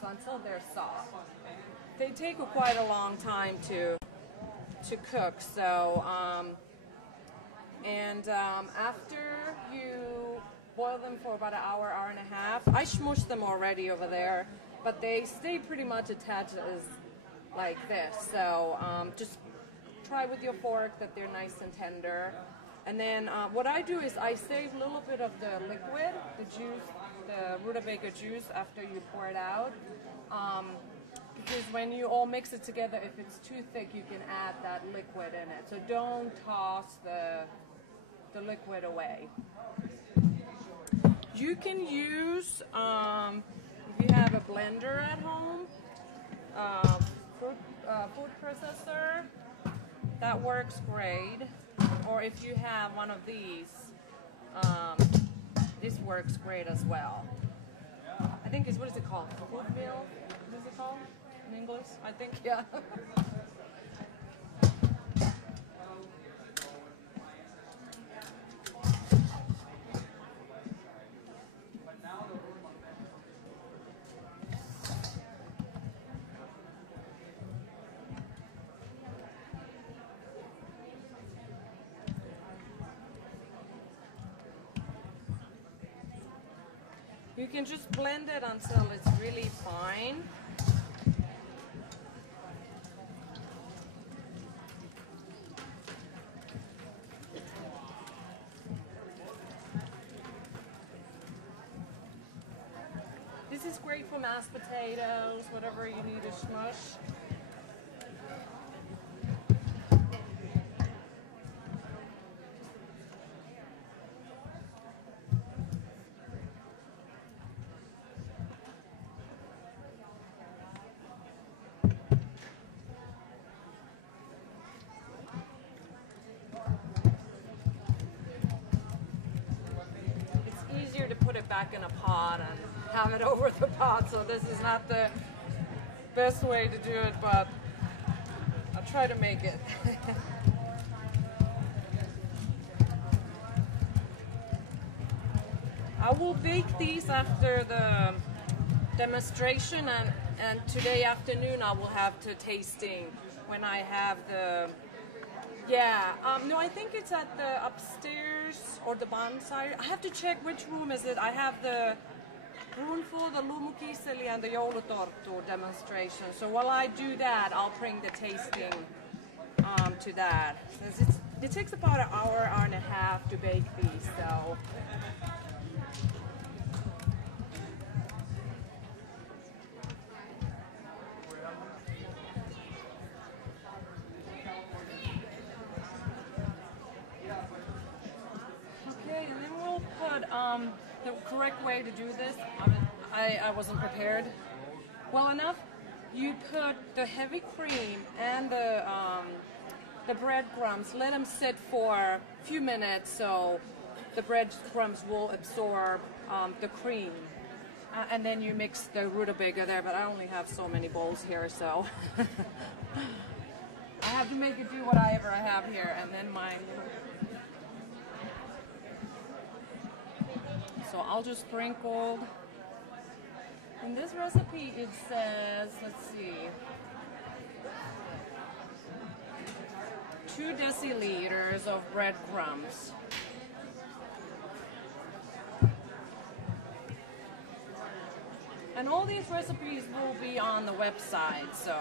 so until they're soft. They take quite a long time to cook. So after you boil them for about an hour, hour and a half, I smushed them already over there, but they stay pretty much attached as like this. So just try with your fork that they're nice and tender. And then what I do is I save a little bit of the liquid, the juice, the rutabaga juice after you pour it out. Because when you all mix it together, if it's too thick, you can add that liquid in it. So don't toss the liquid away. You can use, if you have a blender at home, food processor, that works great. Or if you have one of these, this works great as well. I think it's, what is it called? Food mill? What is it called in English? I think, yeah. You can just blend it until it's really fine. This is great for mashed potatoes, whatever you need to smush. Back in a pot and have it over the pot, so this is not the best way to do it, but I'll try to make it. I will bake these after the demonstration, and today afternoon I will have the tasting when I have the no, I think it's at the upstairs or the bonsai. I have to check which room is it. I have the Brunful, the Lumukiseli, and the Joulutorttu demonstration. So while I do that, I'll bring the tasting to that. It takes about an hour, hour and a half to bake these, so. The correct way to do this, I wasn't prepared well enough. You put the heavy cream and the breadcrumbs, let them sit for a few minutes so the breadcrumbs will absorb the cream. And then you mix the rutabaga there, but I only have so many bowls here, so I have to make it do whatever I have here, and then my so I'll just sprinkle. In this recipe it says, let's see, 2 deciliters of breadcrumbs. And all these recipes will be on the website, so.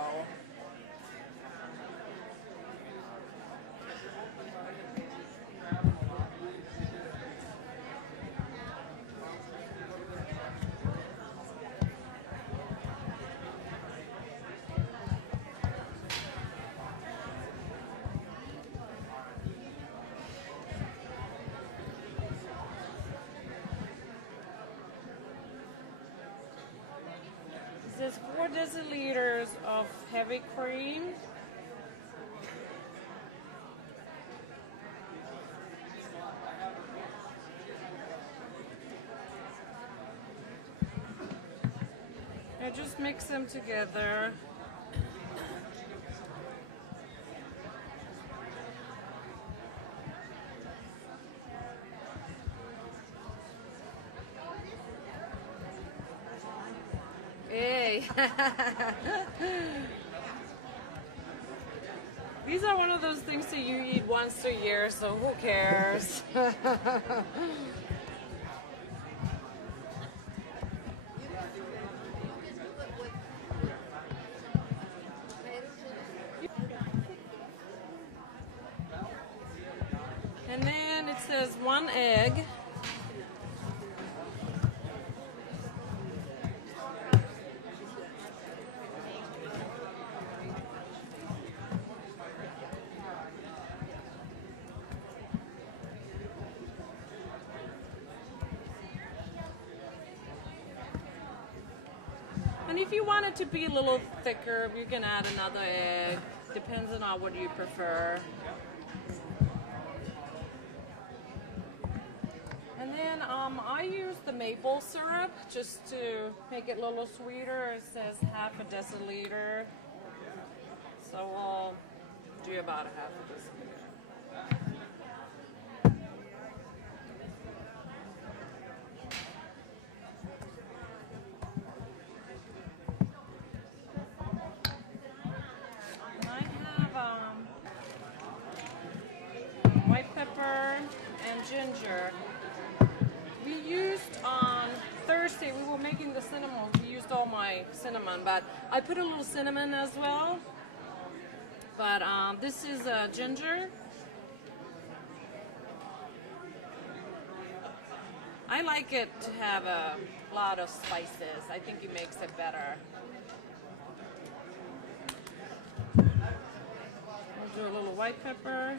This is 4 deciliters of heavy cream. I just mix them together. Hey. These are one of those things that you eat once a year, so who cares? And then it says 1 egg. And if you want it to be a little thicker, you can add another egg. Depends on what you prefer. And then I use the maple syrup just to make it a little sweeter. It says half a deciliter. So we'll do about a half a deciliter. And I have white pepper and ginger. We used on Thursday, we were making the cinnamon, we used all my cinnamon, but I put a little cinnamon as well. But this is ginger. I like it to have a lot of spices. I think it makes it better. I'll do a little white pepper.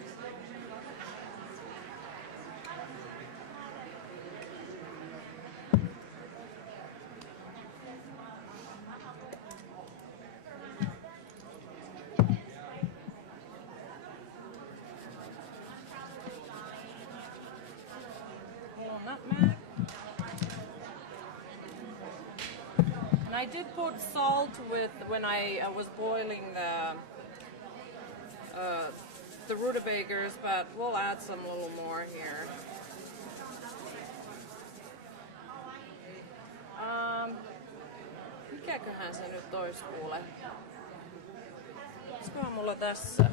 Nutmeg. And I did put salt with when I was boiling the rutabagas, but we'll add some little more here. Mikäköhän se nyt ois kuule? Olisikohan mulla tässä?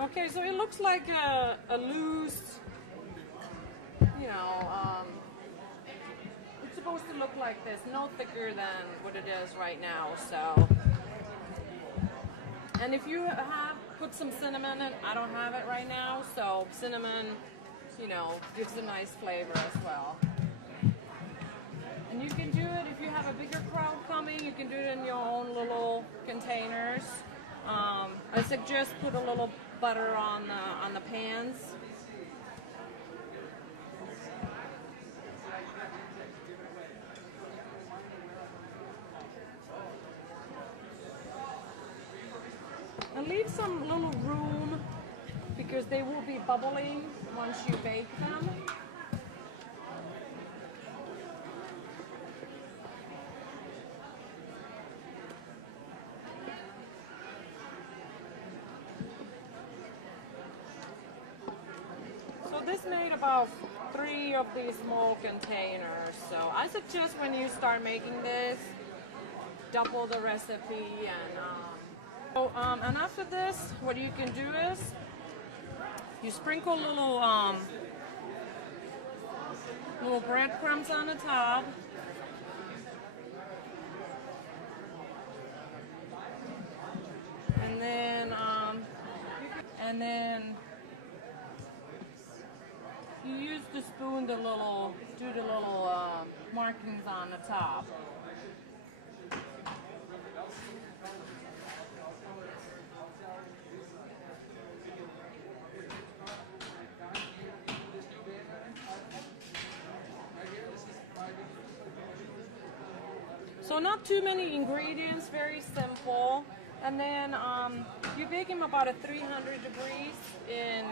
Okay, so it looks like a loose, you know, it's supposed to look like this, no thicker than what it is right now, so. And if you have put some cinnamon in, I don't have it right now, so cinnamon, you know, gives a nice flavor as well. And you can do it if you have a bigger crowd coming, you can do it in your own little containers. I suggest put a little butter on the pans. And leave some little room because they will be bubbling once you bake them. This made about 3 of these small containers, so I suggest when you start making this, double the recipe. And after this, what you can do is you sprinkle little breadcrumbs on the top. And then you use the spoon to do the little markings on the top. So not too many ingredients, very simple. And then you bake them about at 300 degrees in,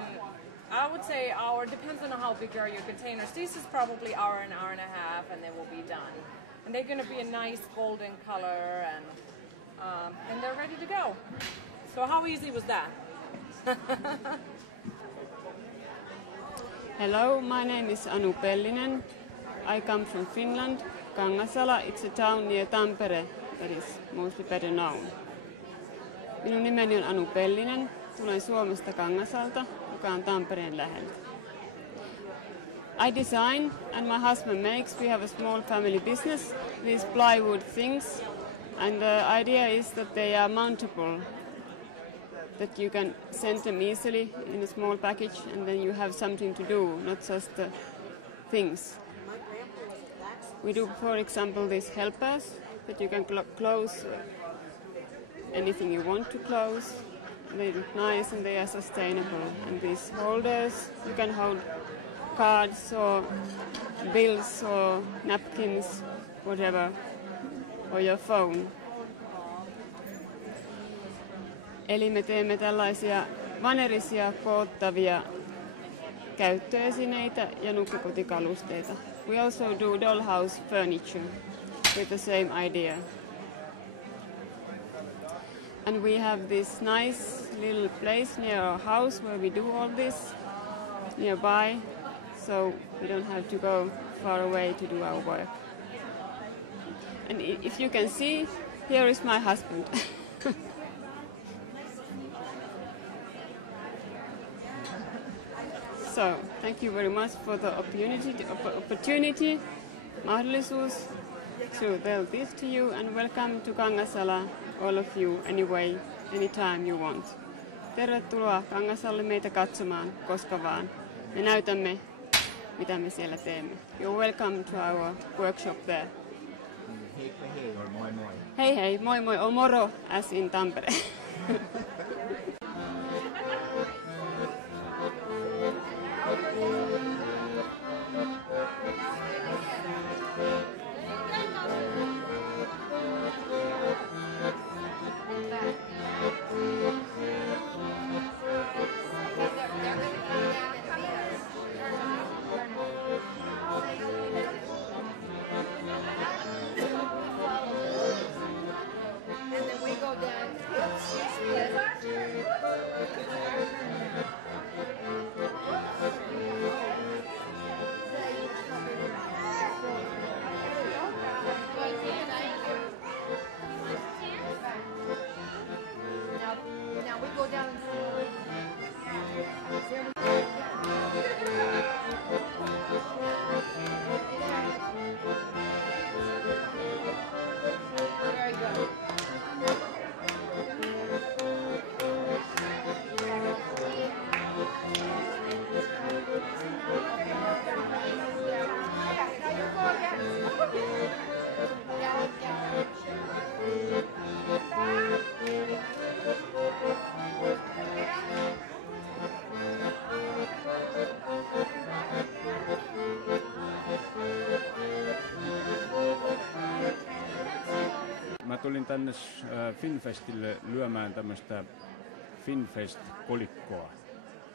I would say, hour, depends on how big are your containers. This is probably hour and a half, and they will be done. And they're going to be a nice golden color, and they're ready to go. So how easy was that? Hello, my name is Anu Pellinen. I come from Finland. Kangasala, it's a town near Tampere that is mostly better known. Minun nimeni on Anu Pellinen. Tulen Suomesta Kangasalta, joka on Tampereen lähellä. I design and my husband makes. We have a small family business, these plywood things. And the idea is that they are mountable, that you can send them easily in a small package and then you have something to do, not just the things. We do, for example, these helpers that you can close anything you want to close. They look nice and they are sustainable. And these holders, you can hold cards or bills or napkins, whatever, or your phone. Eli me teemme tällaisia vanerisia koottavia käyttöesineitä ja nukkakotikalusteita. We also do dollhouse furniture with the same idea. And we have this nice little place near our house where we do all this nearby, so we don't have to go far away to do our work. And if you can see, here is my husband. So, thank you very much for the opportunity, mahdollisuus to tell this to you, and welcome to Kangasala, all of you, anyway, anytime you want. Tervetuloa Kangasalle meitä katsomaan, koska vaan. Me näytämme, mitä me siellä teemme. You're welcome to our workshop there. Hei hei, or moi moi. Hei hei, moi moi, or moro, as in Tampere. Mä tulin tänne FinnFestille lyömään tämmöistä FinnFest-kolikkoa.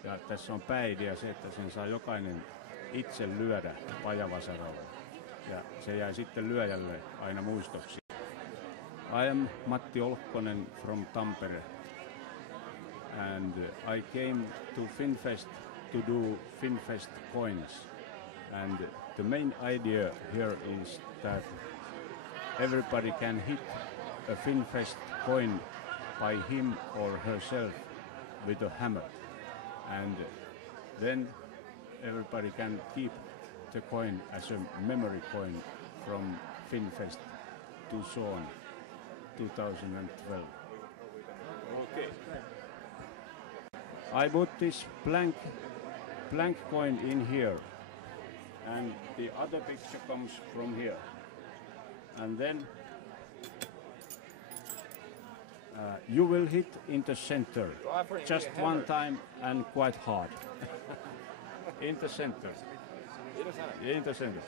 Ja tässä on pääidea se, että sen saa jokainen itse lyödä pajavasaralla. Ja se jäi sitten lyöjälle aina muistoksi. I am Matti Olkkonen from Tampere. And I came to FinnFest to do FinnFest coins. And the main idea here is that everybody can hit a FinnFest coin by him or herself with a hammer. And then everybody can keep the coin as a memory coin from FinnFest Tucson 2012. Okay. I put this blank coin in here, and the other picture comes from here. And then you will hit in the center, just one time and quite hard. In the center. In the center.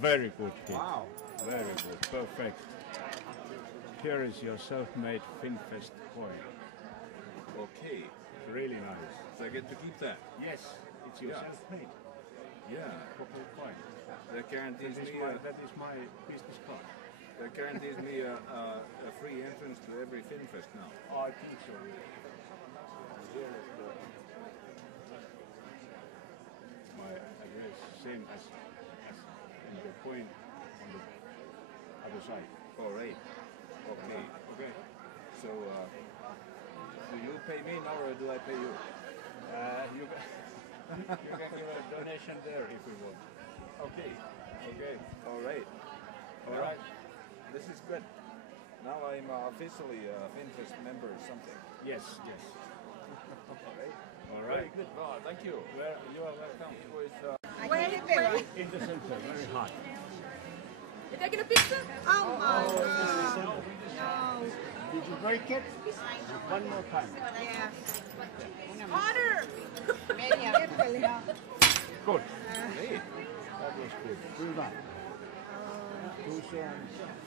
Very good hit. Wow. Very good. Perfect. Here is your self-made FinnFest coin. Okay. Really nice. So I get to keep that? Yes, it's your self-made. Yeah. Proper coin. That guarantees That is my business card. that guarantees me a free entrance to every FinnFest now. Oh, I think so. here is my address, same as in the point on the other side. All right. Okay. Okay. So, do you pay me now or do I pay you? You can give a donation there if you want. Okay. Okay. All right. All right. This is good. Now I'm officially a FinnFest member or something. Yes. Yes. All right. All Very right. good. Well, thank you. You are welcome. It was, In the center, very hot. You taking a picture? Oh my God. No. Did you break it? One more time. Yeah. Water! Good. hey, That was good. Hyvä. Tucson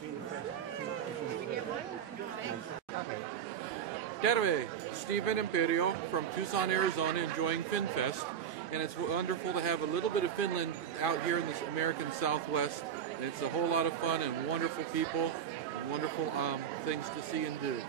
FinnFest 2000. Terve! Stephen Imperio from Tucson, Arizona, enjoying FinnFest. And it's wonderful to have a little bit of Finland out here in the American Southwest. And it's a whole lot of fun and wonderful people, and wonderful things to see and do.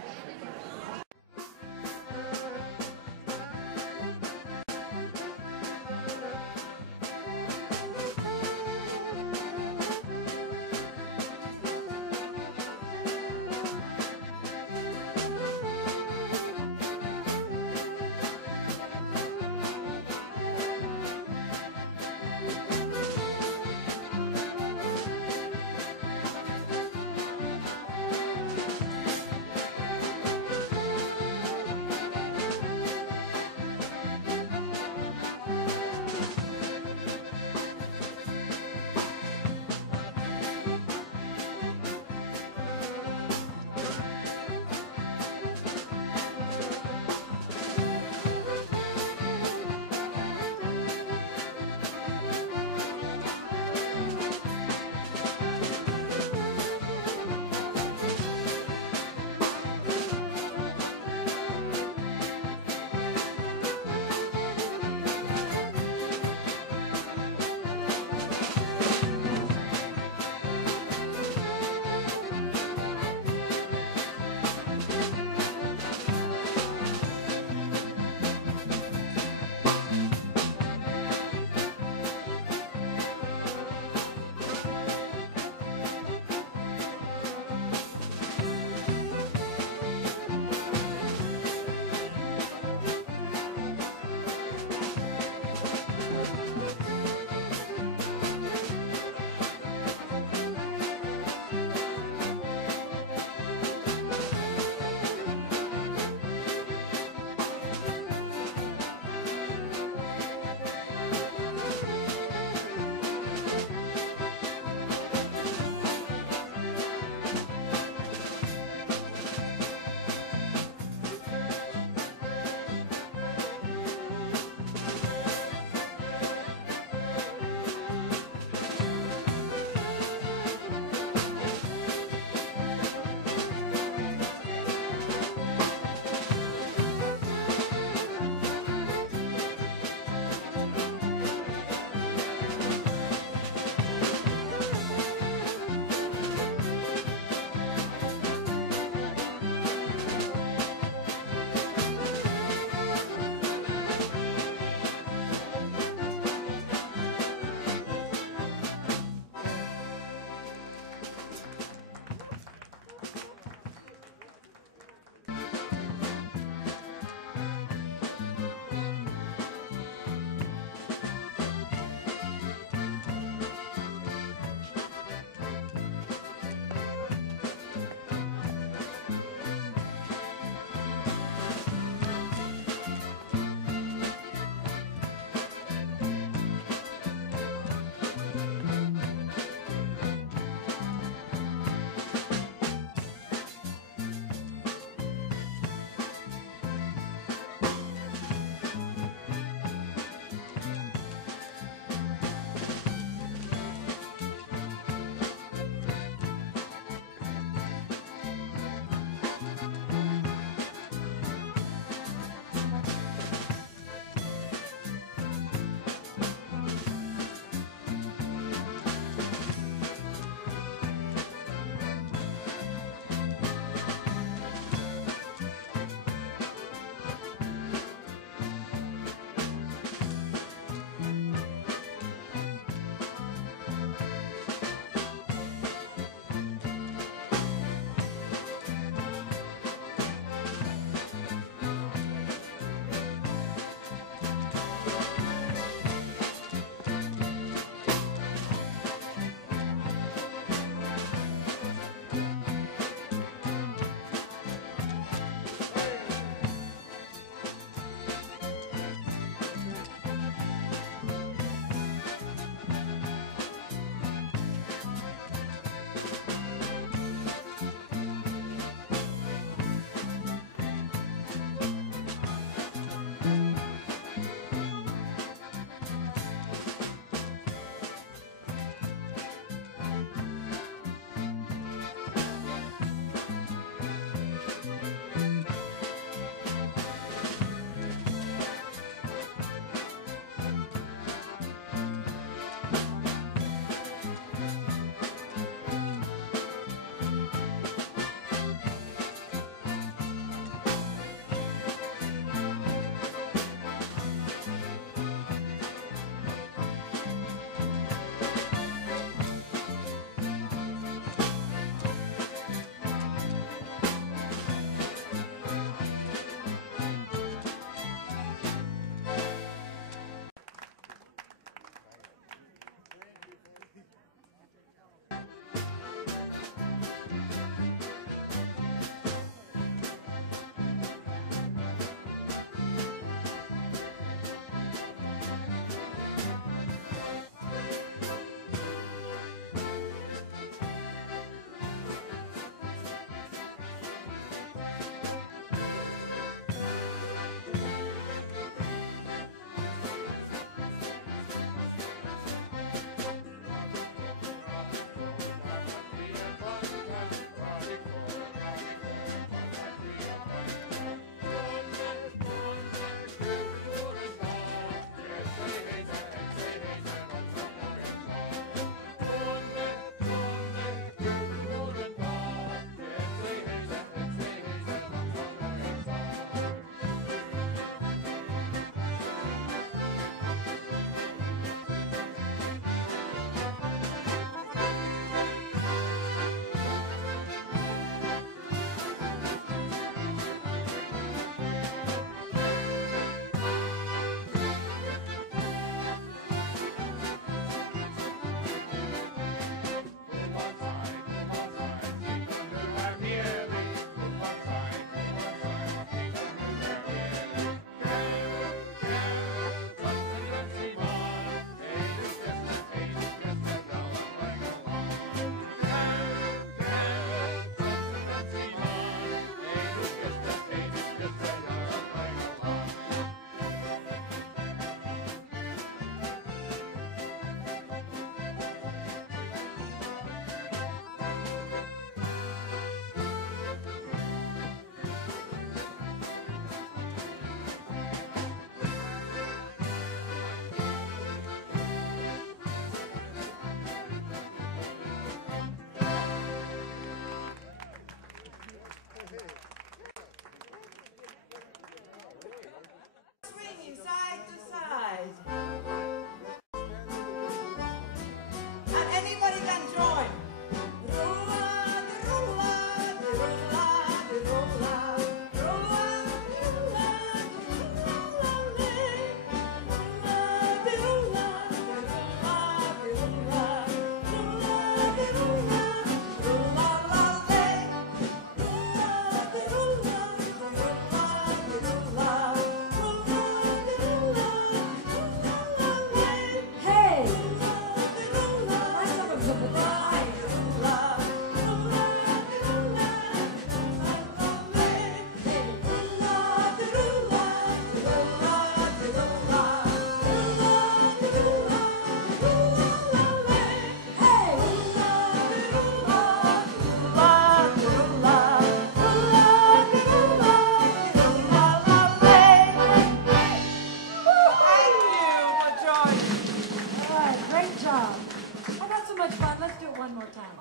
so much fun. Let's do it one more time.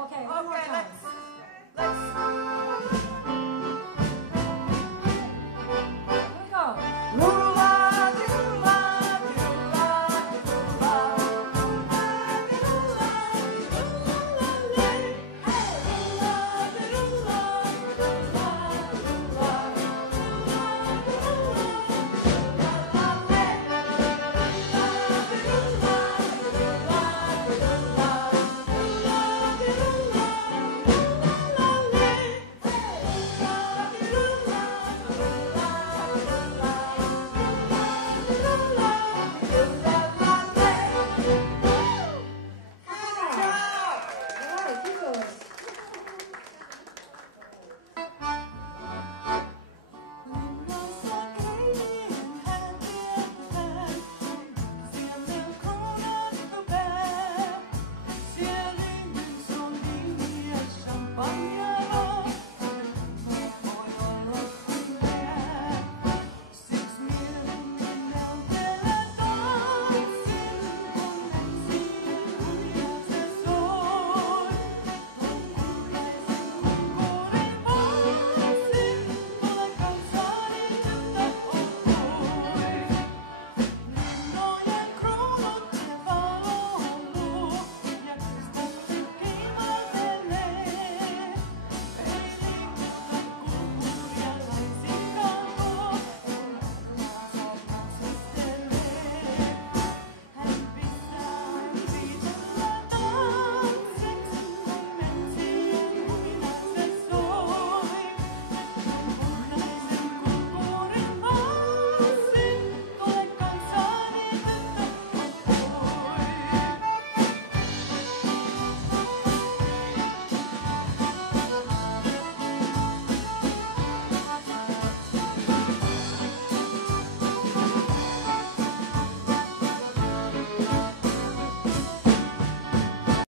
Okay, one more time. Let's